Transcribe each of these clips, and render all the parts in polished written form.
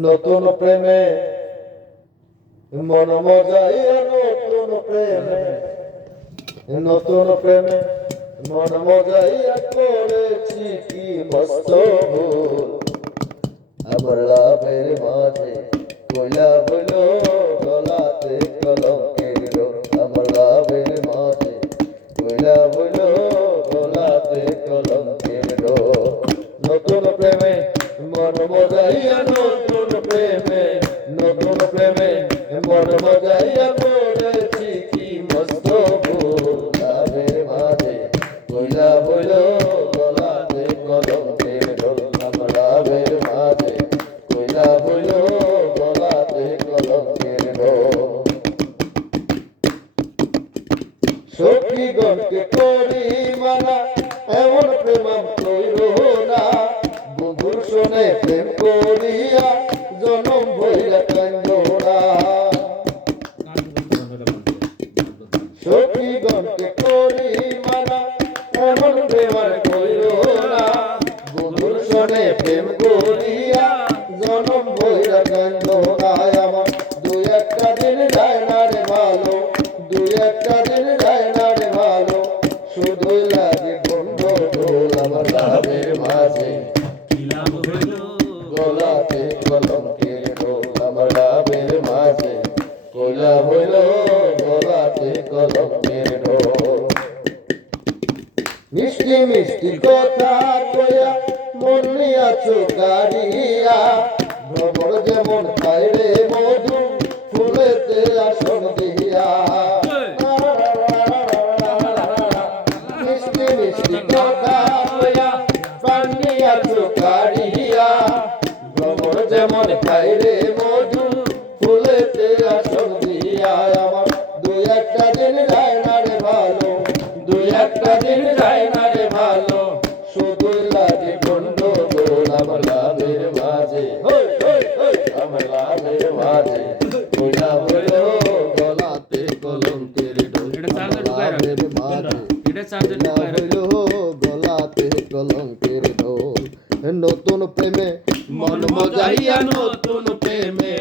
নতুন প্রেমে মন মজাইয়া, নতুন প্রেমে নতুন প্রেমে মন মজাইয়া করেছি কি মস্ত ভুল। আমার লাভের মাঝে কইলা হইল গলাতে কলঙ্কের রোল। আমার লাভের মাঝে কইলা হইল গলাতে কলঙ্কের রোল। নতুন প্রেমে মন মজাইয়া, নতুন প্রেমে মন মজাইয়া করেছি কি মস্ত ভুল। লাভের মাঝে কইলা হইল গলাতে কলঙ্কের রোল। আমার লাভের মাঝে কইলা হইল গলাতে কলঙ্কের রোল। সখীগণকে করি মানা, এমন প্রেম কইর না। বন্ধুর শোনে প্রেম করিয়া জনম ভইরা কান্দো না। সখীগণকে করি মানা, এমন প্রেম কইর না। বন্ধুর শোনে প্রেম করিয়া জনম ভইরা কান্দো না। আমার দুই একটা দিন যায় না রে ভালো, দুই একটা দিন যায় না রে ভালো, শুধুই লাগে গন্ডগোল। আমার লাভের মাঝে গলাতে কলঙ্কের রোল। আমার লাভের মাঝে কইলা হইল গলাতে কলঙ্কের রোল। মিষ্টি মিষ্টি কথা কইয়া মন নিয়াছো কারিয়া, ভ্রমর যেমন খাইরে মধু ফুলেতে আসন দিয়া। মিষ্টি মিষ্টি কথা কইয়া প্রাণ নিয়াছো কারিয়া, ভ্রমর যেমন খাইরে মধু ফুলেতে আসন দিয়া। আমার দুই একটা দিন যায় না রে ভালো, দুই একটা দিন যায় না রে ভালো, শুধুই লাগে গন্ডগোল। আমার লাভের মাঝে আমার লাভের মাঝে কইলা হইল গলাতে কলঙ্কের রোল। লাভের মাঝে কইলা হইল গলাতে কলঙ্কের রোল। নতুন প্রেমে মন মজাইয়া, নতুন প্রেমে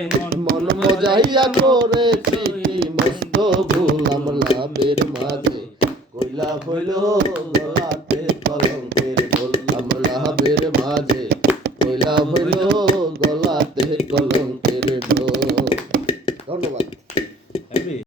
মন মজাইয়া করেছি মস্ত ভুল। আমার লাভের মাঝে কইলা হইল গলাতে কলঙ্কের রোল। আমার লাভের মাঝে কইলা হইল